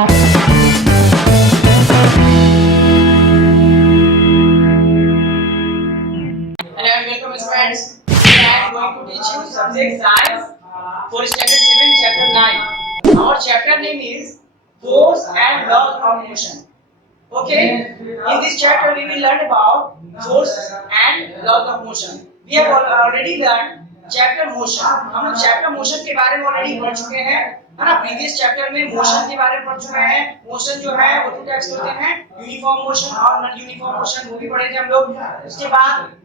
welcome friends. Today I am going to teach you subject science for standard 7 chapter 9. Our chapter name is force and laws of motion. Okay, in this chapter we will learn about force and laws of motion. We have already learned chapter motion. हम लोग chapter motion के बारे में already पढ़ चुके हैं, है ना। प्रीवियस चैप्टर में मोशन के बारे में पढ़ चुके हैं। मोशन जो है वो दो टाइप्स होते हैं, यूनिफॉर्म मोशन और नॉन यूनिफॉर्म मोशन, वो भी पढ़े थे हम लोग। उसके बाद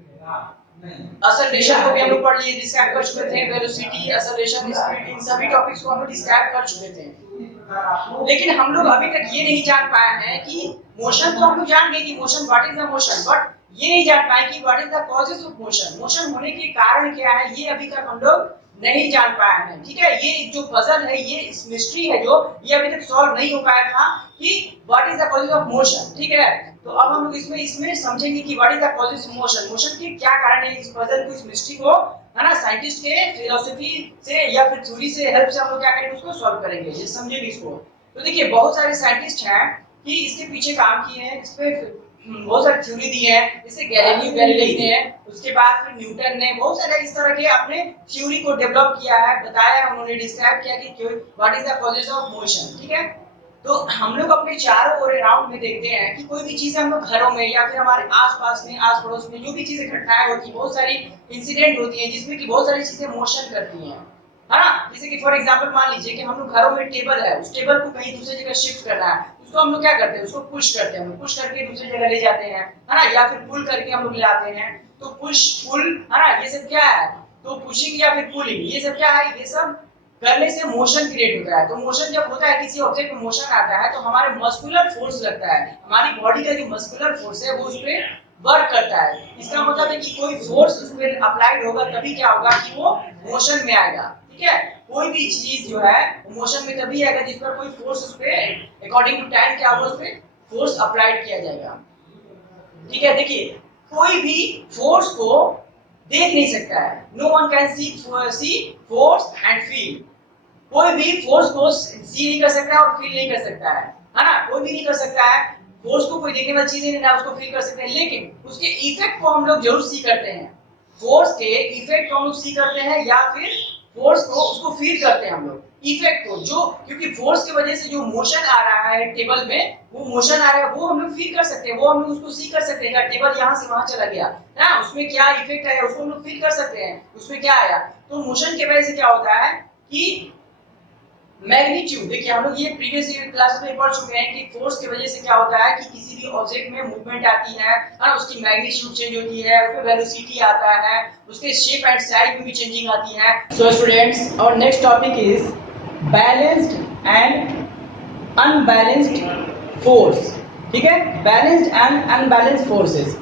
एक्सेलरेशन को भी हम लोग पढ़ लिए, डिस्क्राइब कर चुके थे। वेलोसिटी, एक्सेलरेशन, स्पीड, इन सभी टॉपिक्स को हम लोग डिस्क्राइब कर चुके थे। लेकिन हम लोग अभी तक ये नहीं जान पाए हैं कि मोशन तो हम लोग जान गए कि motion, what is the motion, but ये नहीं जान पाए कि what is the causes of motion. Motion होने के कारण क्या है, ये अभी तक हम लोग नहीं जान पाए हैं। ठीक है, ये जो पजल है, ये इस मिस्ट्री है जो ये अभी तक सॉल्व नहीं हो पाया था कि what is the causes of motion. ठीक है, तो अब हम लोग इसमें समझेंगे कि what is the causes of motion, motion के क्या कारण है। इस पजल को, इस मिस्ट्री को, है ना, साइंटिस्ट के फिलॉसफी से या फिर थ्योरी से हेल्प से हम लोग क्या करेंगे, उसको सॉल्व करेंगे, ये समझेंगे इसको। तो देखिए, बहुत सारे साइंटिस्ट हैं कि इसके पीछे काम किए हैं, इस पे बहुत सारी थ्योरी दी है, जैसे गैलीलियो गैलीली ने, उसके बाद फिर न्यूटन ने, बहुत सारे इस तरह के अपने थ्योरी को डेवलप किया है, बताया है, उन्होंने डिस्क्राइब किया कि what is the causes of motion. ठीक है, तो हम लोग अपने चारों ओर अराउंड में देखते हैं कि कोई भी चीज हम लोग घरों में या फिर हमारे आसपास में, आस पड़ोस में जो भी चीजें घटनाएं होती है, बहुत सारी इंसिडेंट होती है जिसमें कि बहुत सारी चीजें मोशन करती हैं, है ना। जैसे कि फॉर एग्जांपल मान लीजिए कि हम लोग घरों में टेबल है, उस टेबल को कहीं दूसरी जगह शिफ्ट करना है, उसको हम लोग क्या करते हैं, उसको पुश करते हैं, पुश करके दूसरी जगह ले जाते हैं, है ना, या फिर पुल करके हम लोग ले आते हैं। तो पुश, पुल, है ना, ये सब क्या है, तो पुशिंग या फिर पुलिंग, ये सब क्या है, ये सब करने से मोशन क्रिएट होता है। तो मोशन जब होता है, किसी ऑब्जेक्ट में मोशन आता है, तो हमारे मस्कुलर फोर्स लगता है, हमारी बॉडी का जो मस्कुलर फोर्स है वो उस पे वर्क करता है। इसका मतलब है कि कोई फोर्स उस पे अप्लाइड होगा, तभी क्या होगा कि वो मोशन में आएगा। ठीक है, कोई भी चीज जो है मोशन में तभी आएगा जिस पर कोई फोर्स उस पे अकॉर्डिंग टू टाइम क्या होगा, उस पे फोर्स अप्लाइड किया जाएगा। ठीक है, देखिए, कोई भी फोर्स को देख नहीं सकता है, no one can see force and feel. कोई भी फोर्स को सी नहीं कर सकता है और फील नहीं कर सकता है ना, कोई भी नहीं कर सकता है। फोर्स को कोई देखने वाली चीज नहीं, ना उसको फील कर सकते हैं, लेकिन उसके इफेक्ट को हम लोग जरूर सी करते हैं। फोर्स के इफेक्ट को हम लोग सी करते हैं या फिर फोर्स को उसको फील करते हैं हम लोग, इफेक्ट को, जो क्योंकि फोर्स की वजह से जो मोशन आ रहा है टेबल में, वो मोशन आ रहा है, वो हम लोग फील कर सकते हैं, वो हम लोग उसको सी कर सकते हैं। टेबल यहाँ से वहां चला गया ना, उसमें क्या इफेक्ट आया उसको हम लोग फील कर सकते हैं, उसमें क्या आया। तो मोशन की वजह से क्या होता है कि मैग्नीट्यूड, देखिए हम लोग ये प्रीवियस क्लास में पढ़ चुके हैं कि फोर्स की वजह से क्या होता है कि किसी भी ऑब्जेक्ट में मूवमेंट आती है ना, उसकी मैग्नीट्यूड चेंज होती है, उसमें वेलोसिटी आता है, उसके शेप एंड साइज में भी चेंजिंग आती है। So students, our next topic is balanced and unbalanced force. ठीक है, बैलेंस्ड एंड अनबैलेंस्ड फोर्सेस।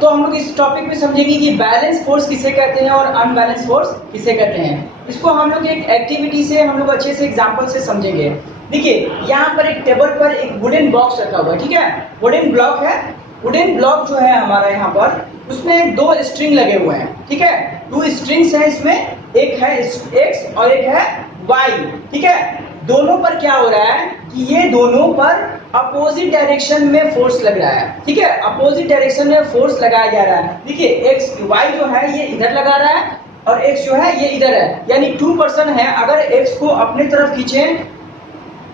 तो हम लोग इस टॉपिक में समझेंगे कि बैलेंस फोर्स किसे कहते हैं और अनबैलेंस फोर्स किसे कहते हैं। इसको हम लोग एक एक्टिविटी से, हम लोग अच्छे से एग्जांपल से समझेंगे। देखिए, यहाँ पर एक टेबल पर एक वुडन बॉक्स रखा हुआ है। ठीक है, वुडन ब्लॉक है, वुडन ब्लॉक जो है हमारा यहाँ पर, उसमें दो स्ट्रिंग लगे हुए हैं। ठीक है, दो स्ट्रिंग्स हैं इसमें, एक है एक्स और एक है वाई। ठीक है, दोनों पर क्या हो रहा है कि ये दोनों पर अपोजिट डायरेक्शन में फोर्स लग रहा है। ठीक है, अपोजिट डायरेक्शन में फोर्स लगाया जा रहा है। देखिए, एक्स वाई जो है ये इधर लगा रहा है और एक्स जो है ये इधर है, यानी 2 पर्सन है। अगर एक्स को अपने तरफ खींचे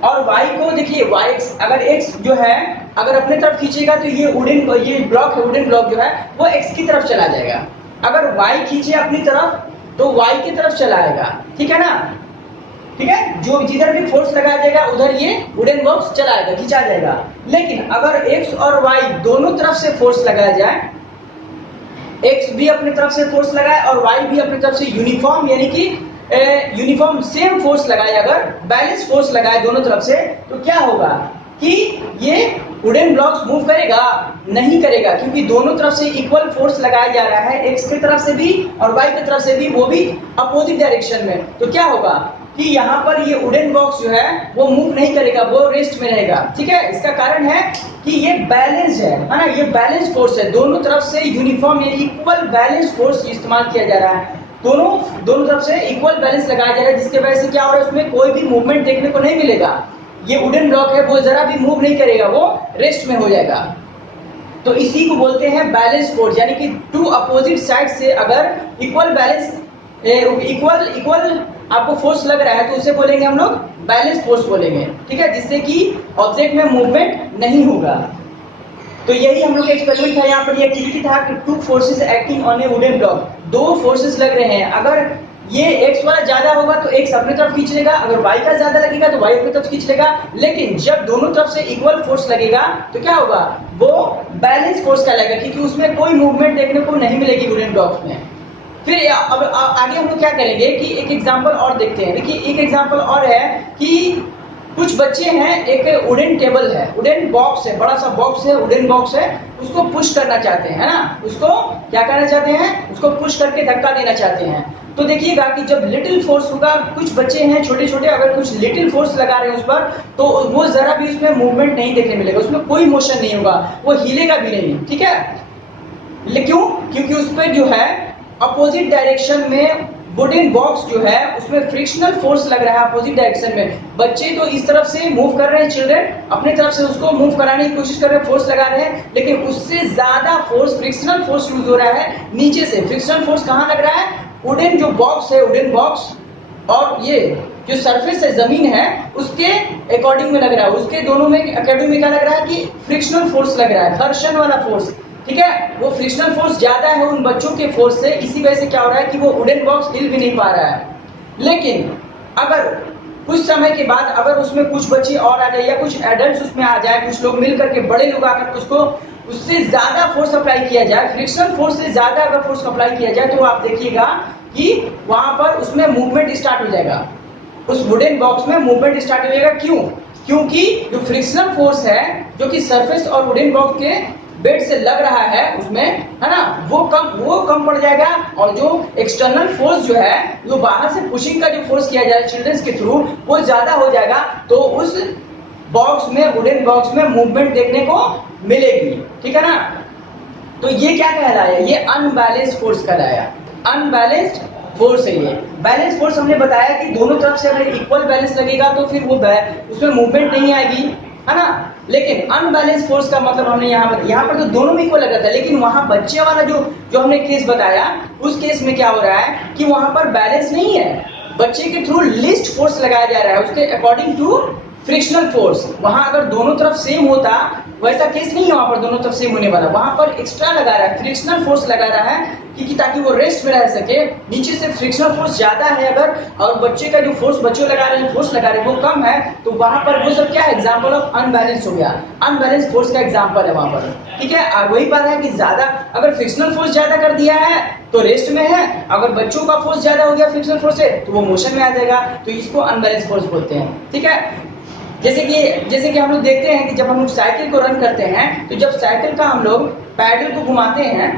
और वाई को, देखिए वाई अगर एक्स जो है अगर अपने तरफ खींचेगा तो ये ये ब्लॉक है, वुडन ब्लॉक जो है वो एक्स की तरफ चला जाएगा। अगर वाई खींचे अपनी तरफ तो वाई की तरफ चला आएगा। ठीक है ना, ठीक है, जो जिधर भी फोर्स लगाया जाएगा उधर ये वुडन बॉक्स चलाएगा, खींचा जाएगा। लेकिन अगर एक्स और वाई दोनों तरफ से फोर्स लगाया जाए, एक्स भी अपनी तरफ से फोर्स लगाए और वाई भी अपनी तरफ से यूनिफॉर्म, यानी कि यूनिफॉर्म सेम फोर्स लगाए, अगर बैलेंस फोर्स लगाए दोनों तरफ से, तो क्या होगा कि ये वुडन ब्लॉक्स मूव करेगा? नहीं करेगा, क्योंकि दोनों तरफ से इक्वल फोर्स लगाया जा रहा है, एक्स की तरफ से भी और वाई की तरफ से भी, वो भी अपोजिट डायरेक्शन में। तो क्या होगा कि यहाँ पर ये वुडन बॉक्स जो है वो मूव नहीं करेगा, वो रेस्ट में रहेगा। ठीक है, इसका कारण है कि ये बैलेंस है ना, ये बैलेंस फोर्स है, दोनों तरफ से यूनिफॉर्म यानी इक्वल बैलेंस फोर्स इस्तेमाल किया जा रहा है, दोनों तरफ से इक्वल बैलेंस लगाया जा रहा है, जिसके वजह से क्या हो रहा है, उसमें कोई भी मूवमेंट देखने को नहीं मिलेगा। ये वुडन ब्लॉक है वो जरा भी मूव नहीं करेगा, वो रेस्ट में हो जाएगा। तो इसी को बोलते हैं बैलेंस फोर्स, यानी कि टू अपोजिट साइड से अगर इक्वल बैलेंस इक्वल आपको फोर्स लग रहा है तो उसे बोलेंगे हम लोग बैलेंस फोर्स बोलेंगे, ठीक है, जिससे कि ऑब्जेक्ट में मूवमेंट नहीं होगा। तो यही हम लोग का एक्सपेरिमेंट था, यहाँ पर ये एक्टिविटी था कि two forces acting on A wooden block, दो फोर्सेस लग रहे हैं, अगर ये x वाला ज्यादा होगा तो x अपने तरफ खींच लेगा, अगर y का ज्यादा लगेगा तो y अपने तरफ खींच लेगा, लेकिन जब दोनों तरफ से इक्वल फोर्स लगेगा तो क्या होगा, वो बैलेंस फोर्स कहलाएगा, क्योंकि उसमें कोई मूवमेंट देखने को नहीं मिलेगी वुडन ब्लॉक्स में। फिर अब आगे हम लोग क्या करेंगे कि एक एग्जांपल और देखते हैं। देखिए एक एग्जांपल और है कि कुछ बच्चे हैं, एक वुडन टेबल है, वुडन बॉक्स है, बड़ा सा बॉक्स है, वुडन बॉक्स है, उसको पुश करना चाहते हैं, है ना, उसको क्या करना चाहते हैं, उसको पुश करके धक्का देना चाहते हैं। तो देखिएगा कि जब लिटिल फोर्स होगा, कुछ बच्चे हैं छोटे छोटे, अगर कुछ लिटिल फोर्स लगा रहे हैं उस पर, तो वो जरा भी उसमें मूवमेंट नहीं देखने मिलेगा, उसमें कोई मोशन नहीं होगा, वो हिलेगा भी नहीं, ठीक है। क्यों? क्योंकि उस पर जो है अपोजिट डायरेक्शन में वुडन बॉक्स जो है उसमें फ्रिक्शनल फोर्स लग रहा है अपोजिट डायरेक्शन में। बच्चे तो इस तरफ से मूव कर रहे हैं, चिल्ड्रन अपने तरफ से उसको मूव कराने की कोशिश कर रहे हैं, फोर्स लगा रहे हैं, लेकिन उससे ज्यादा फोर्स फ्रिक्शनल फोर्स यूज हो रहा है नीचे से। फ्रिक्शनल फोर्स कहाँ लग रहा है, वुडन जो बॉक्स है, वुडन बॉक्स और ये जो सरफेस है, जमीन है, उसके अकॉर्डिंग में लग रहा है, उसके दोनों में अकॉर्डिंग में क्या लग रहा है कि फ्रिक्शनल फोर्स लग रहा है, घर्षण वाला फोर्स, ठीक है। वो फ्रिक्शनल फोर्स ज्यादा है उन बच्चों के फोर्स से, इसी वजह से क्या हो रहा है कि वो वुडन बॉक्स हिल भी नहीं पा रहा है। लेकिन अगर कुछ समय के बाद अगर उसमें कुछ बच्चे और आ जाए या कुछ एडल्ट उसमें आ जाए, कुछ लोग मिल करके, बड़े लोग आकर उसको उससे ज्यादा फोर्स अप्लाई किया जाए, फ्रिक्शनल फोर्स से ज्यादा अगर फोर्स अप्लाई किया जाए, तो आप देखिएगा कि वहां पर उसमें मूवमेंट स्टार्ट हो जाएगा, उस वुडन बॉक्स में मूवमेंट स्टार्ट हो जाएगा। क्यों? क्योंकि जो फ्रिक्शनल फोर्स है जो कि सरफेस और वुडन बॉक्स के बेड से लग रहा है उसमें, है ना, वो कम पड़ जाएगा, और जो एक्सटर्नल फोर्स जो है, जो बाहर से पुशिंग का जो फोर्स किया जाए चिल्ड्रंस के थ्रू, वो ज्यादा हो जाएगा, तो उस बॉक्स में, वुडन बॉक्स में मूवमेंट देखने को मिलेगी, ठीक है ना। तो ये क्या कहलाया, ये अनबैलेंस्ड फोर्स कहलाया, अनबैलेंस्ड फोर्स है ये। बैलेंस फोर्स हमने बताया कि दोनों तरफ से अगर इक्वल बैलेंस लगेगा तो फिर वो उसमें मूवमेंट नहीं आएगी, है ना। लेकिन अनबैलेंस फोर्स का मतलब हमने यहाँ पर तो दोनों में इक्वल लग रहा था, लेकिन वहां बच्चे वाला जो हमने केस बताया, उस केस में क्या हो रहा है कि वहां पर बैलेंस नहीं है, बच्चे के थ्रू लीस्ट फोर्स लगाया जा रहा है उसके अकॉर्डिंग टू फ्रिक्शनल फोर्स। वहां अगर दोनों तरफ सेम होता, वैसा केस नहीं है, वहां पर दोनों तरफ सेम होने वाला, वहां पर एक्स्ट्रा लगा रहा है, फ्रिक्शनल फोर्स लगा रहा है, क्योंकि ताकि वो रेस्ट में रह सके। नीचे से फ्रिक्शनल फोर्स ज्यादा है अगर, और बच्चे का जो फोर्स बच्चे लगा रहे हैं, फोर्स लगा रहे हैं वो कम है, तो वहां पर वो सब क्या है, एग्जांपल ऑफ अनबैलेंस हो गया, अनबैलेंस फोर्स का एग्जांपल है वहां पर, ठीक है। और वही बात है कि ज्यादा अगर फ्रिक्शनल फोर्स ज्यादा कर दिया है तो रेस्ट में है, अगर बच्चों का फोर्स ज्यादा हो गया फ्रिक्शनल फोर्स से तो वो मोशन में आ जाएगा, तो इसको अनबैलेंस फोर्स बोलते हैं, ठीक है। जैसे कि हम लोग देखते हैं कि जब हम लोग साइकिल को रन करते हैं, तो जब साइकिल का हम लोग पैडल को घुमाते हैं,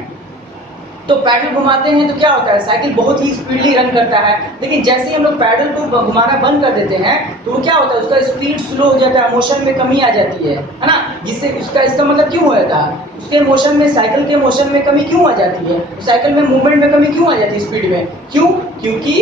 तो पैडल घुमाते हैं तो क्या होता है, साइकिल बहुत ही स्पीडली रन करता है, लेकिन जैसे ही हम लोग पैडल को घुमाना बंद कर देते हैं तो वो क्या होता है, उसका स्पीड स्लो हो जाता है, मोशन में कमी आ जाती है ना। जिससे इसका मतलब क्यों होता है, उसके मोशन में, साइकिल के मोशन में कमी क्यों आ जाती है, साइकिल में मूवमेंट में कमी क्यों आ जाती है, स्पीड में, क्यों? क्योंकि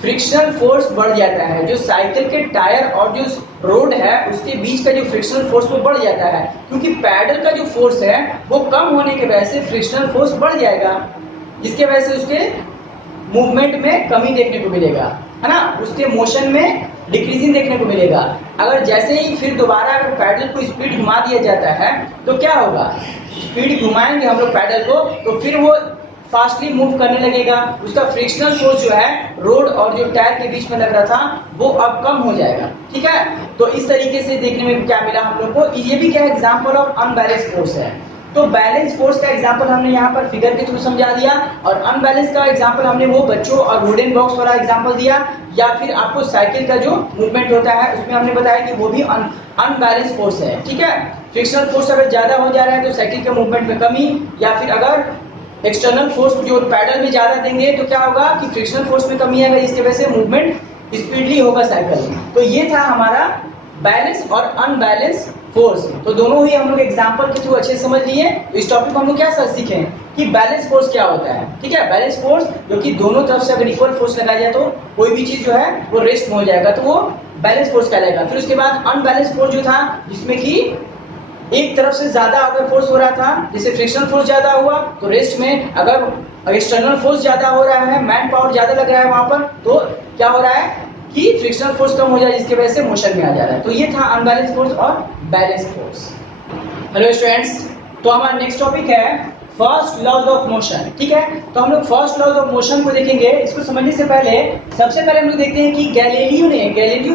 फ्रिक्शनल फोर्स बढ़ जाता है, जो साइकिल के टायर और जो रोड है उसके बीच का जो फ्रिक्शनल फोर्स वो बढ़ जाता है, क्योंकि पैडल का जो फोर्स है वो कम होने की वजह से फ्रिक्शनल फोर्स बढ़ जाएगा, जिसके वजह से उसके मूवमेंट में कमी देखने को मिलेगा, है ना, उसके मोशन में डिक्रीजिंग देखने को मिलेगा। अगर जैसे ही फिर दोबारा अगर पैडल को स्पीड घुमा दिया जाता है तो क्या होगा, स्पीड घुमाएंगे हम लोग पैडल को तो फिर वो फास्टली मूव करने लगेगा, उसका फ्रिक्शनल फोर्स जो है रोड और जो टायर के बीच में लग रहा था वो अब कम हो जाएगा, ठीक है। तो इस तरीके से देखने में क्या मिला हम लोग को, ये भी क्या एग्जांपल ऑफ अनबैलेंस फोर्स है। तो बैलेंस फोर्स का एग्जांपल हमने यहाँ पर फिगर के थ्रू समझा दिया, और अनबैलेंस का एग्जांपल हमने वो बच्चों और वुडन बॉक्स वाला एग्जांपल दिया, या फिर आपको साइकिल का जो मूवमेंट होता है उसमें हमने बताया कि वो भी अनबैलेंस फोर्स है, ठीक है। फ्रिक्शनल फोर्स अगर ज्यादा हो जा रहा है तो साइकिल के मूवमेंट में कमी, या फिर अगर एक्सटर्नल फोर्स जो पैडल में ज्यादा देंगे तो क्या होगा कि फ्रिक्शनल फोर्स में कमी आएगा, इसकी वजह से मूवमेंट स्पीडली होगा साइकिल। तो ये था हमारा बैलेंस और अनबैलेंस फोर्स। तो दोनों ही हम लोग एग्जांपल के थ्रू अच्छे समझ लिए। इस टॉपिक को हम लोग क्या सर सीखे कि बैलेंस फोर्स क्या होता है, ठीक है। बैलेंस फोर्स जो कि दोनों तरफ से अगर इक्वल फोर्स लगाया जाए तो कोई भी चीज जो है वो रेस्ट में हो जाएगा, तो वो बैलेंस फोर्स कहलाएगा। फिर उसके बाद अनबैलेंस फोर्स जो था, जिसमें कि एक तरफ से ज्यादा अगर फोर्स हो रहा था, जैसे फ्रिक्शनल फोर्स ज्यादा हुआ तो रेस्ट में अगर एक्सटर्नल फोर्स ज्यादा हो रहा है, मैन पावर ज्यादा लग रहा है वहां पर, तो क्या हो रहा है कि फ्रिक्शनल फोर्स कम हो जाए, जिसकी वजह से मोशन में आ जा रहा है। तो ये था अनबैलेंस फोर्स और बैलेंस फोर्स। हेलो स्टूडेंट्स, तो हमारा नेक्स्ट टॉपिक है फर्स्ट लॉज ऑफ मोशन। ठीक है, तो हम लोग फर्स्ट लॉज ऑफ मोशन को देखेंगे। इसको समझने से पहले सबसे पहले हम लोग देखते हैं कि गैलीलियो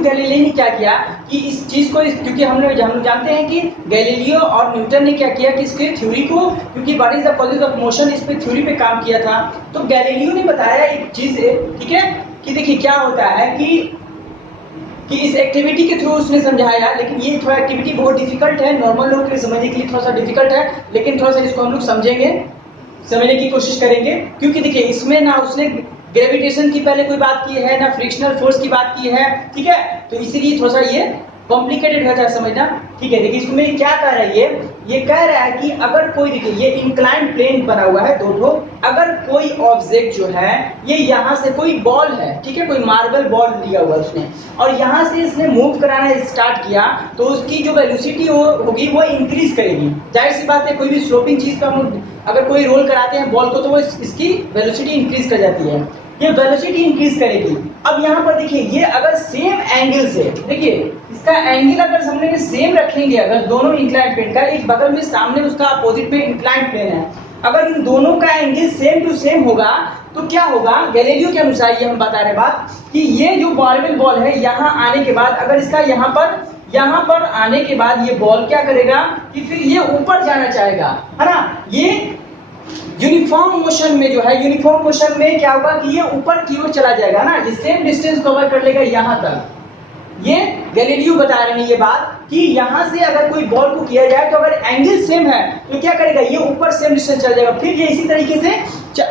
गैलीली ने क्या किया कि इस चीज को, क्योंकि हम लोग जानते हैं कि गैलीलियो और न्यूटन ने क्या किया कि इसके थ्योरी को, क्योंकि what is the causes of motion, इस पे थ्योरी पे काम किया था। तो गैलीलियो ने बताया एक चीज, ठीक है, कि देखिए क्या होता है कि इस एक्टिविटी के थ्रू उसने समझाया, लेकिन ये थोड़ा एक्टिविटी बहुत डिफिकल्ट है, नॉर्मल लोग के लिए समझने के लिए थोड़ा सा डिफिकल्ट है, लेकिन थोड़ा सा इसको हम लोग समझेंगे, समझने की कोशिश करेंगे। क्योंकि देखिए इसमें ना उसने ग्रेविटेशन की पहले कोई बात की है, ना फ्रिक्शनल फोर्स की बात की है, ठीक है, तो इसीलिए थोड़ा सा ये कॉम्प्लिकेटेड हो जाए समझना। ठीक है, देखिए इसमें क्या कह रहा है, ये कह रहा है कि अगर कोई, देखिए ये इंक्लाइन प्लेन बना हुआ है दो, अगर कोई ऑब्जेक्ट जो है ये यहाँ से कोई बॉल है, ठीक है, कोई मार्बल बॉल लिया हुआ उसने, और यहाँ से इसने मूव कराना स्टार्ट किया, तो उसकी जो वेलोसिटी होगी वो इंक्रीज करेगी। जाहिर सी बात है, कोई भी स्लोपिंग चीज का हम अगर कोई रोल कराते हैं बॉल को, तो वो इसकी वेलोसिटी इंक्रीज कर जाती है, ये वेलोसिटी इंक्रीज करेगी। अब यहाँ पर देखिए ये अगर सेम एंगल से, देखिए इसका एंगल अगर हमने सेम रखेंगे, अगर दोनों इंक्लाइंड प्लेन का एक बगल में सामने उसका अपोजिट में इंक्लाइंड प्लेन है, अगर इन दोनों का एंगल सेम टू सेम होगा तो क्या होगा, गैलीलियो के अनुसार ये हम बता रहे बात कि ये जो मार्बल बॉल है यहाँ आने के बाद, अगर इसका यहाँ पर आने के बाद ये बॉल क्या करेगा कि फिर ये ऊपर जाना चाहेगा, है ना। ये यूनिफॉर्म मोशन में जो है, यूनिफॉर्म मोशन में क्या होगा कि ये ऊपर की ओर चला जाएगा ना, ये सेम डिस्टेंस कवर कर लेगा यहाँ तक। ये गैलीलियो बता रहे हैं ये बात कि यहाँ से अगर कोई बॉल को किया जाए तो अगर एंगल सेम है तो क्या करेगा, ये ऊपर सेम डिस्टेंस चल जाएगा, फिर ये इसी तरीके से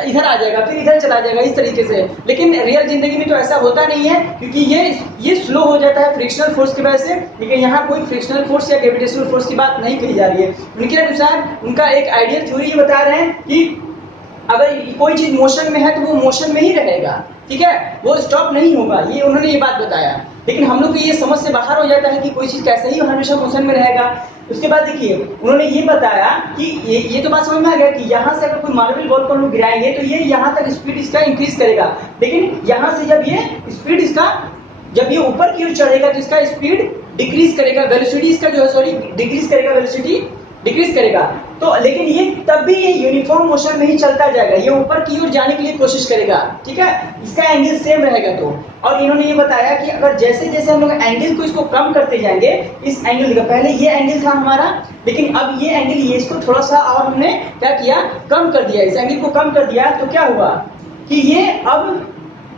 इधर आ जाएगा, फिर इधर चला जाएगा, इस तरीके से। लेकिन रियल जिंदगी में तो ऐसा होता नहीं है, क्योंकि ये स्लो हो जाता है फ्रिक्शनल फोर्स की वजह से। लेकिन यहाँ कोई फ्रिक्शनल फोर्स या ग्रेविटेशनल फोर्स की बात नहीं कही जा रही है। उनके अनुसार उनका एक आइडियल थ्योरी ये बता रहे हैं कि अगर कोई चीज मोशन में है तो वो मोशन में ही रहेगा, ठीक है, वो स्टॉप नहीं होगा, ये उन्होंने ये बात बताया। लेकिन हम लोग को ये समझ से बाहर हो जाता है कि कोई चीज कैसे ही हमेशा मोशन में रहेगा। उसके बाद देखिए उन्होंने ये बताया कि ये तो बात समझ में आ गया कि यहाँ से अगर कोई मार्बल बॉल को हम लोग गिराएंगे तो ये यहाँ तक स्पीड इसका इंक्रीज करेगा, लेकिन यहाँ से जब ये ऊपर की ओर चढ़ेगा तो इसका स्पीड डिक्रीज करेगा, वेलोसिटी इसका जो है सॉरी डिक्रीज करेगा, वेलोसिटी डिक्रीज करेगा। तो लेकिन ये तब भी ये यूनिफॉर्म मोशन में ही चलता जाएगा, ये ऊपर की ओर जाने के लिए कोशिश करेगा, ठीक है, इसका एंगल सेम रहेगा। तो और इन्होंने ये बताया कि अगर जैसे जैसे हम लोग एंगल को इसको कम करते जाएंगे, इस एंगल का पहले ये एंगल था हमारा, लेकिन अब ये एंगल, ये इसको थोड़ा सा और हमने क्या किया, कम कर दिया, इस एंगल को कम कर दिया, तो क्या हुआ कि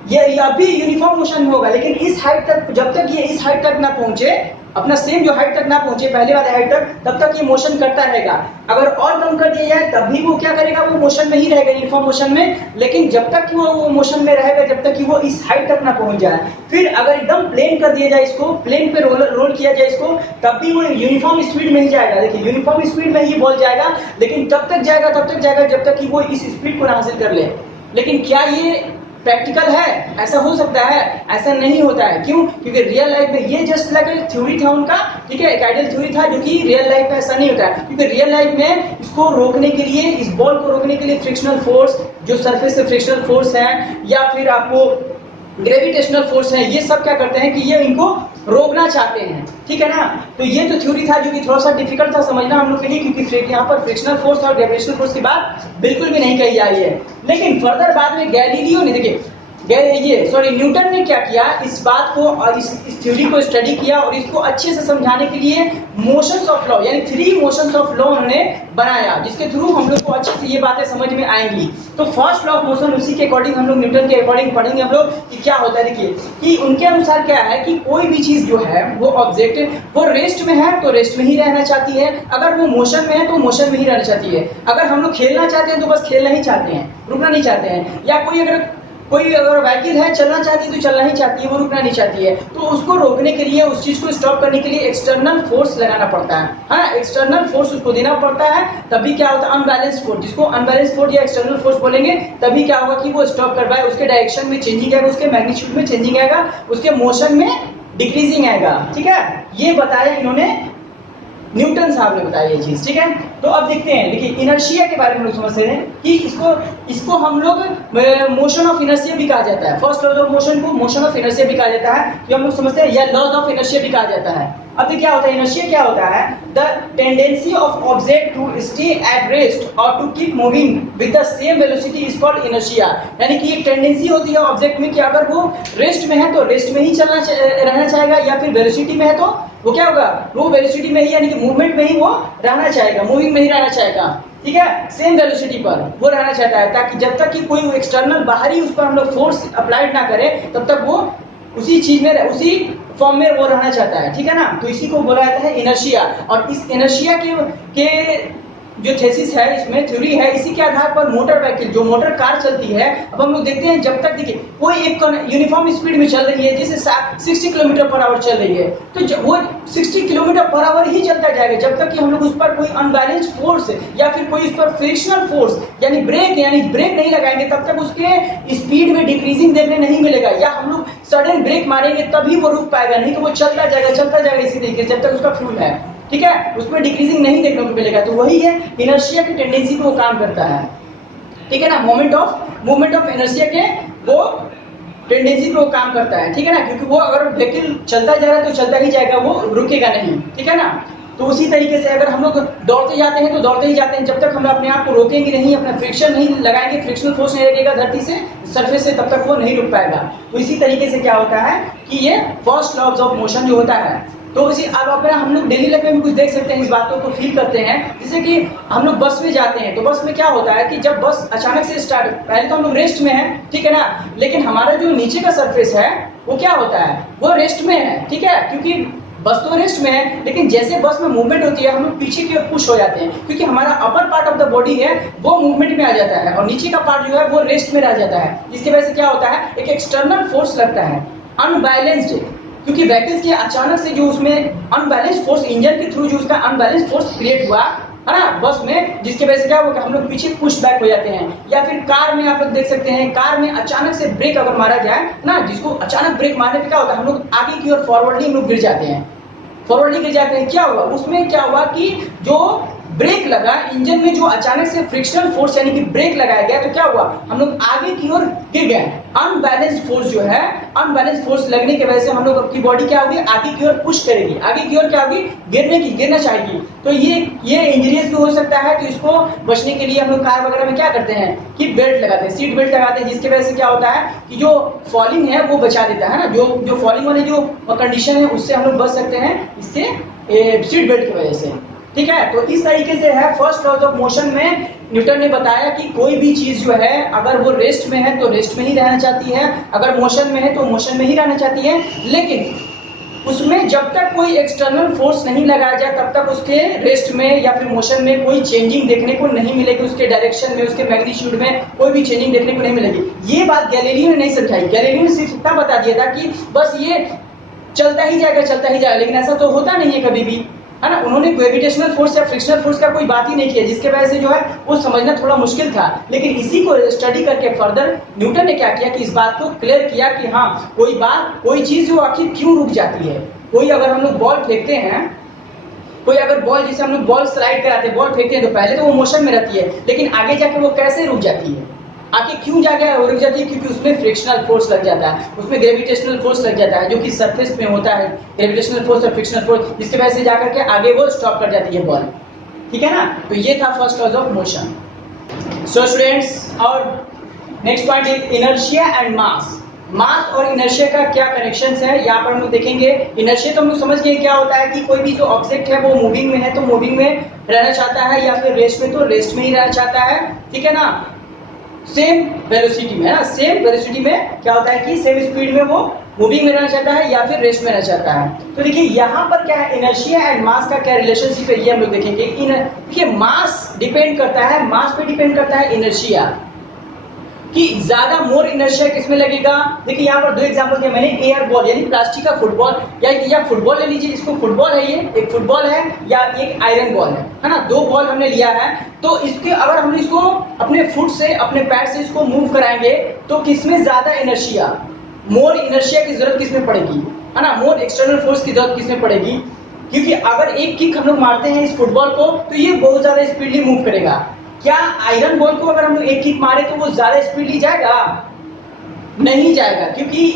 ये अभी यूनिफॉर्म मोशन में होगा, लेकिन इस हाइट तक, जब तक ये इस हाइट तक ना पहुंचे, अपना सेम जो हाइट तक ना पहुंचे पहले वाले हाइट तक, तब तक ये मोशन करता रहेगा। अगर और कम कर दिया जाए तब भी वो क्या करेगा, वो मोशन में ही रहेगा, यूनिफॉर्म मोशन में। लेकिन जब तक कि वो मोशन में रहेगा, जब तक कि वो इस हाइट तक ना पहुंच जाए। फिर अगर एकदम प्लेन कर दिया जाए इसको, प्लेन पे रोल किया जाए इसको, तब भी वो यूनिफॉर्म स्पीड में ही जाएगा। देखिए यूनिफॉर्म स्पीड में ही बॉल जाएगा, लेकिन तब तक जाएगा जब तक कि वो इस स्पीड को ना हासिल कर ले। लेकिन क्या ये प्रैक्टिकल है? ऐसा हो सकता है? ऐसा नहीं होता है। क्यों? क्योंकि रियल लाइफ में ये जस्ट लाइक एक थ्योरी था उनका, ठीक है, एक आइडियल थ्योरी था, जो कि रियल लाइफ में ऐसा नहीं होता है। क्योंकि रियल लाइफ में इसको रोकने के लिए, इस बॉल को रोकने के लिए फ्रिक्शनल फोर्स, जो सरफेस से फ्रिक्शनल फोर्स है, या फिर आपको ग्रेविटेशनल फोर्स है, ये सब क्या करते हैं कि ये इनको रोकना चाहते हैं, ठीक है ना। तो ये तो थ्योरी था जो कि थोड़ा सा डिफिकल्ट था समझना हम लोग के लिए, क्योंकि यहाँ पर फ्रिक्शनल फोर्स और ग्रेविटेशनल फोर्स की बात बिल्कुल भी नहीं कही जा रही है। लेकिन फर्दर बाद में गैलीलियो ने, देखिए न्यूटन ने क्या किया, इस बात को और इस थ्योरी को स्टडी किया और इसको अच्छे से समझाने के लिए मोशंस ऑफ लॉ, यानी 3 मोशंस ऑफ लॉ उन्होंने बनाया, जिसके थ्रू हम लोग को अच्छे से ये बातें समझ में आएंगी। तो फर्स्ट लॉ ऑफ मोशन, उसी के अकॉर्डिंग हम लोग न्यूटन के अकॉर्डिंग पढ़ेंगे हम लोग कि क्या होता है। देखिए कि उनके अनुसार क्या है कि कोई भी चीज जो है, वो ऑब्जेक्ट वो रेस्ट में है तो रेस्ट में ही रहना चाहती है, अगर वो मोशन में है तो मोशन में ही रहना चाहती है। अगर हम लोग खेलना चाहते हैं तो बस खेलना ही चाहते हैं, रुकना नहीं चाहते हैं। या कोई अगर व्हीकल है, चलना चाहती है तो चलना ही चाहती है, वो रुकना नहीं चाहती है। तो उसको रोकने के लिए, उस चीज को स्टॉप करने के लिए एक्सटर्नल फोर्स लगाना पड़ता है, हाँ, एक्सटर्नल फोर्स उसको देना पड़ता है। तभी क्या होता है, अनबैलेंस फोर्स, जिसको अनबैलेंस फोर्स या एक्सटर्नल फोर्स बोलेंगे, तभी क्या होगा कि वो स्टॉप कर पाए, उसके डायरेक्शन में चेंजिंग आएगा, उसके मैग्नीट्यूड में चेंजिंग आएगा, उसके मोशन में डिक्रीजिंग आएगा, ठीक है। ये बताया इन्होंने, न्यूटन साहब ने बताया ये चीज, ठीक है। तो अब देखते हैं, देखिए इनर्शिया के बारे में हम लोग समझते हैं कि इसको हम लोग मोशन ऑफ इनर्शिया भी कहा जाता है। फर्स्ट लॉज ऑफ मोशन को मोशन ऑफ इनर्शिया भी कहा जाता है, ये हम लोग समझते हैं, या लॉज ऑफ इनर्शिया भी कहा जाता है। अब क्या होता है इनर्शिया, क्या होता है, the tendency of object to stay at rest और to keep moving with the same velocity is called inertia. यानी कि एक टेंडेंसी होती है ऑब्जेक्ट में कि अगर वो रेस्ट में है तो रेस्ट में ही रहना चाहेगा, या फिर वेलोसिटी में है तो वो क्या होगा, वो वेलोसिटी में ही, यानी कि मूवमेंट में ही वो रहना चाहेगा, मूविंग में ही रहना चाहेगा, ठीक है, सेम वेलोसिटी पर वो रहना चाहता है, ताकि जब तक कि कोई एक्सटर्नल बाहरी उस पर हम लोग फोर्स अप्लाइड ना करें तब तक वो उसी चीज में, उसी फॉर्म में वो रहना चाहता है, ठीक है ना। तो इसी को बोला जाता है इनर्शिया। और इस इनर्शिया के जो थेसिस है, इसमें थ्योरी है, इसी के आधार पर मोटर व्हीकल, जो मोटर कार चलती है, अब हम लोग देखते हैं, जब तक देखिए कोई एक यूनिफॉर्म स्पीड में चल रही है, जैसे 60 किलोमीटर पर आवर चल रही है, तो वो 60 किलोमीटर पर आवर ही चलता जाएगा जब तक कि हम लोग उस पर कोई अनबैलेंस फोर्स या फिर कोई उस पर फ्रिक्शनल फोर्स यानी ब्रेक नहीं लगाएंगे, तब तक उसके स्पीड में डिक्रीजिंग देखने नहीं मिलेगा, या हम लोग सडन ब्रेक मारेंगे तभी वो रुक पाएगा, नहीं तो वो चलता जाएगा इसी तरीके से जब तक उसका फ्यूल है, ठीक है, उसमें डिक्रीजिंग नहीं देखने को मिलेगा। तो वही है इनर्शिया की टेंडेंसी को वो काम करता है, ठीक है ना। मूवमेंट ऑफ इनर्शिया के वो टेंडेंसी पे वो काम करता है, ठीक है ना, क्योंकि वो अगर व्हीकल चलता जा रहा है तो चलता ही जाएगा, वो रुकेगा नहीं, ठीक है ना। तो उसी तरीके से अगर हम लोग दौड़ते जाते हैं तो दौड़ते ही जाते हैं, जब तक हम अपने आप को रोकेंगे नहीं, अपना फ्रिक्शन नहीं लगाएंगे, फ्रिक्शनल फोर्स नहीं लगेगा धरती से सरफेस से, तब तक वो नहीं रुक पाएगा। तो इसी तरीके से क्या होता है कि ये फर्स्ट लॉज ऑफ मोशन जो होता है, तो इसी अब अपना हम लोग डेली लाइफ में भी कुछ देख सकते हैं, इस बातों को फील करते हैं। जैसे कि हम लोग बस में जाते हैं, तो बस में क्या होता है कि जब बस अचानक से स्टार्ट, पहले तो हम लोग रेस्ट में हैं, ठीक है ना, लेकिन हमारा जो नीचे का सरफेस है वो क्या होता है, वो रेस्ट में है, ठीक है, क्योंकि बस तो रेस्ट में है, लेकिन जैसे बस में मूवमेंट होती है हम लोग पीछे की ओर पुश हो जाते हैं, क्योंकि हमारा upper part of the body है वो मूवमेंट में आ जाता है और नीचे का पार्ट जो है वो रेस्ट में रह जाता है। इसकी वजह से क्या होता है, एक एक्सटर्नल फोर्स लगता है, अनबैलेंस्ड, क्योंकि व्हीकल्स के अचानक से जो उसमें अनबैलेंस फोर्स, इंजन के थ्रू जो उसका अनबैलेंस फोर्स क्रिएट हुआ है ना बस में, जिसकी वजह से क्या होगा हम लोग पीछे पुश बैक हो जाते हैं। या फिर कार में आप लोग देख सकते हैं, कार में अचानक से ब्रेक अगर मारा जाए ना, जिसको अचानक ब्रेक मारने पे क्या होता है, हम लोग आगे की ओर फॉरवर्डली हम लोग गिर जाते हैं, फॉरवर्डली गिर जाते हैं। क्या हुआ उसमें, क्या हुआ कि जो ब्रेक लगा इंजन में, जो अचानक से फ्रिक्शनल फोर्स यानी कि ब्रेक लगाया गया, तो क्या हुआ हम लोग आगे की ओर गिर गए। अनबैलेंस फोर्स जो है, अनबैलेंस फोर्स लगने की वजह से हम लोग की बॉडी क्या होगी, आगे की ओर पुश करेगी, आगे की ओर क्या होगी, गिरना चाहेगी। तो ये इंजरीज भी हो सकता है। तो इसको बचने के लिए हम लोग कार वगैरह में क्या करते हैं कि बेल्ट लगाते हैं, सीट बेल्ट लगाते हैं, जिसकी वजह से क्या होता है कि जो फॉलिंग है वो बचा देता है ना, जो फॉलिंग वाली जो कंडीशन है उससे हम लोग बच सकते हैं इसके सीट बेल्ट की वजह से, ठीक है। तो इस तरीके से है फर्स्ट लॉज ऑफ मोशन में न्यूटन ने बताया कि कोई भी चीज जो है अगर वो रेस्ट में है तो रेस्ट में ही रहना चाहती है, अगर मोशन में है तो मोशन में ही रहना चाहती है, लेकिन उसमें जब तक कोई एक्सटर्नल फोर्स नहीं लगाया जाए तब तक उसके रेस्ट में या फिर मोशन में कोई चेंजिंग देखने को नहीं मिलेगी, उसके डायरेक्शन में, उसके मैग्नीट्यूड में कोई भी चेंजिंग देखने को नहीं मिलेगी। ये बात गैलीलियो ने नहीं समझाई। गैलीलियो ने सिर्फ इतना बता दिया था कि बस ये चलता ही जाएगा, लेकिन ऐसा तो होता नहीं है कभी भी, है ना। उन्होंने ग्रेविटेशनल फोर्स या फ्रिक्शनल फोर्स का कोई बात ही नहीं किया, जिसके वजह से जो है वो समझना थोड़ा मुश्किल था। लेकिन इसी को स्टडी करके फर्दर न्यूटन ने क्या किया कि इस बात को क्लियर किया कि हाँ कोई चीज जो आखिर क्यों रुक जाती है। कोई अगर हम लोग बॉल फेंकते हैं, कोई अगर बॉल, जैसे हम लोग बॉल स्लाइड कराते हैं, बॉल फेंकते हैं, तो पहले तो वो मोशन में रहती है, लेकिन आगे जाके वो कैसे रुक जाती है, आखिर क्यों जाके रुक जाती है, क्योंकि उसमें फ्रिक्शनल फोर्स लग जाता है, उसमें ग्रेविटेशनल फोर्स लग जाता है, जो कि सरफेस में होता है, ग्रेविटेशनल फोर्स और फ्रिक्शनल फोर्स, जिसकी वजह से जाकर के आगे वो स्टॉप कर जाती है बॉल, ठीक है ना। तो ये था first laws of motion. So students, और next point is inertia and mass. Mass और इनर्शिया का क्या कनेक्शन है यहाँ पर हम लोग देखेंगे। इनर्शिया तो हम लोग समझ गए क्या होता है कि कोई भी जो ऑब्जेक्ट है वो मूविंग में है तो मूविंग में रहना चाहता है, या फिर रेस्ट में तो रेस्ट में ही रहना चाहता है, ठीक है ना। सेम वेलोसिटी में, है ना, सेम वेलोसिटी में क्या होता है कि सेम स्पीड में वो मूविंग में रहना चाहता है या फिर रेस्ट में रहना चाहता है। तो देखिए यहाँ पर क्या है, इनर्शिया एंड मास का क्या रिलेशनशिप है ये हम लोग देखेंगे। देखिए मास डिपेंड करता है, मास पे डिपेंड करता है इनर्शिया, कि ज्यादा मोर इनर्शिया किसमें लगेगा। देखिए यहाँ पर दो एग्जांपल दिए मैंने, एयर बॉल यानी प्लास्टिक का फुटबॉल, या फुटबॉल ले लीजिए, इसको फुटबॉल है, ये एक फुटबॉल है या एक आयरन बॉल है ना, दो बॉल हमने लिया है। तो इसके अगर हम इसको अपने फुट से, अपने पैर से इसको मूव कराएंगे तो किसमें ज्यादा इनर्शिया, मोर इनर्शिया की जरूरत किसमें पड़ेगी, है ना, मोर एक्सटर्नल फोर्स की जरूरत किसमें पड़ेगी, क्योंकि अगर एक किक हम लोग मारते हैं इस फुटबॉल को तो ये बहुत ज्यादा स्पीडली मूव करेगा। क्या आयरन बॉल को अगर हम लोग एक किक मारे तो वो ज्यादा स्पीडली जाएगा? नहीं जाएगा, क्योंकि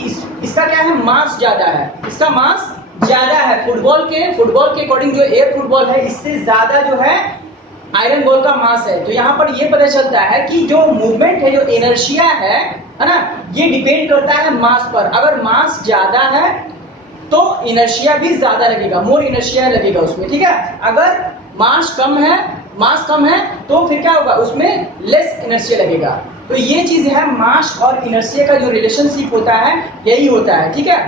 इसका क्या है, मास ज्यादा है, इसका मास ज्यादा है। फुटबॉल के अकॉर्डिंग जो एयर फुटबॉल है इससे ज्यादा जो है आयरन बॉल का मास है। तो यहाँ पर ये पता चलता है कि जो मूवमेंट है, जो इनर्शिया है ना, ये डिपेंड करता है मास पर। अगर मास ज्यादा है तो इनर्शिया भी ज्यादा लगेगा, मोर इनर्शिया लगेगा उसमें, ठीक है। अगर मास कम है तो फिर क्या होगा, उसमें लेस इनर्शिया लगेगा। तो ये चीज है, मास और इनर्शिया का जो रिलेशनशिप होता है यही होता है, ठीक है।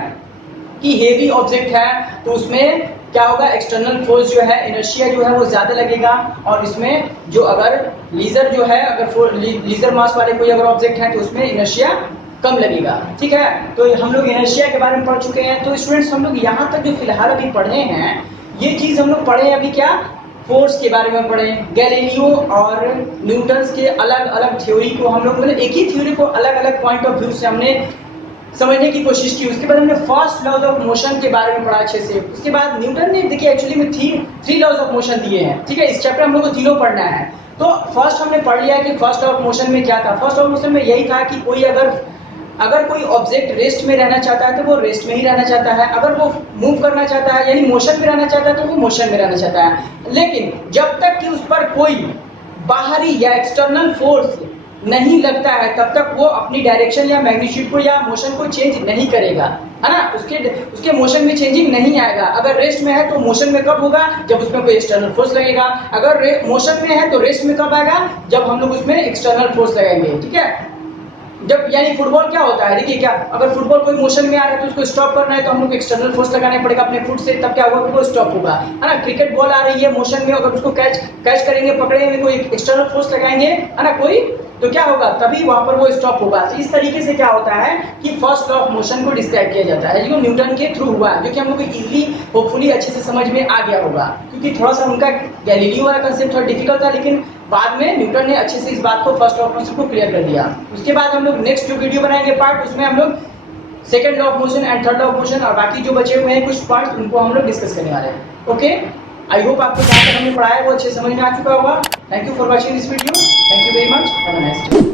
कि हेवी ऑब्जेक्ट है तो उसमें क्या होगा, एक्सटर्नल फोर्स जो है, इनर्शिया जो है वो ज्यादा लगेगा, और इसमें जो अगर लीजर जो है, अगर लीजर मास वाले कोई अगर ऑब्जेक्ट है तो उसमें इनर्शिया कम लगेगा, ठीक है। तो हम लोग इनर्शिया के बारे में पढ़ चुके हैं। तो स्टूडेंट्स हम लोग यहाँ तक जो फिलहाल अभी पढ़े हैं, ये चीज हम लोग पढ़े अभी क्या, फोर्स के बारे में पढ़े। गैलीलियो और न्यूटन के अलग अलग थ्योरी को हम लोग, मतलब एक ही थ्योरी को अलग अलग पॉइंट ऑफ व्यू से हमने समझने की कोशिश की। उसके बाद हमने फर्स्ट लॉज ऑफ मोशन के बारे में पढ़ा अच्छे से। उसके बाद न्यूटन ने देखिए एक्चुअली में थ्री लॉज ऑफ मोशन दिए हैं, ठीक है। इस चैप्टर हम लोग को तीनों पढ़ना है। तो फर्स्ट हमने पढ़ लिया कि फर्स्ट लॉ ऑफ मोशन में क्या था। फर्स्ट लॉ ऑफ मोशन में यही था कि कोई अगर कोई ऑब्जेक्ट रेस्ट में रहना चाहता है तो वो रेस्ट में ही रहना चाहता है, अगर वो मूव करना चाहता है यानी मोशन में रहना चाहता है तो वो मोशन में रहना चाहता है। लेकिन जब तक कि उस पर कोई बाहरी या एक्सटर्नल फोर्स नहीं लगता है तब तक वो अपनी डायरेक्शन या मैग्नीट्यूड को या मोशन को चेंज नहीं करेगा, है ना। उसके मोशन में चेंजिंग नहीं आएगा। अगर रेस्ट में है तो मोशन में कब होगा, जब उसमें कोई एक्सटर्नल फोर्स लगेगा। अगर मोशन में है तो रेस्ट में कब आएगा, जब हम लोग उसमें एक्सटर्नल फोर्स लगाएंगे, ठीक है। जब यानी फुटबॉल क्या होता है, देखिए क्या, अगर फुटबॉल कोई मोशन में आ रहा है तो उसको स्टॉप करना है तो हम लोग एक्सटर्नल फोर्स लगाना पड़ेगा अपने फुट से, तब क्या होगा, वो स्टॉप होगा, है ना। क्रिकेट बॉल आ रही है मोशन में, अगर उसको कैच करेंगे, पकड़ेंगे, कोई एक्सटर्नल फोर्स लगाएंगे, है ना, कोई, तो क्या होगा, तभी वहां पर वो स्टॉप होगा। तो इस तरीके से क्या होता है कि फर्स्ट लॉ ऑफ मोशन को डिस्क्राइब किया जाता है, जो न्यूटन के थ्रू हुआ, जो कि हम लोग को इजीली होपफुली अच्छे से समझ में आ गया होगा, क्योंकि थोड़ा सा उनका गैलीलियो वाला कंसेप्ट थोड़ा डिफिकल्ट था, लेकिन बाद में न्यूटन ने अच्छे से इस बात को, फर्स्ट लॉ ऑफ मोशन को क्लियर कर दिया। उसके बाद हम लोग नेक्स्ट जो वीडियो बनाएंगे पार्ट, उसमें हम लोग second law of motion and third law of motion और बाकी जो बचे हुए हैं कुछ पार्ट, उनको हम लोग डिस्कस करने वाले हैं। ओके, आई होप आपको जहाँ तक हमने पढ़ाया वो अच्छे समझ में आ चुका होगा। Thank you for watching this video, thank you very much, have a nice day.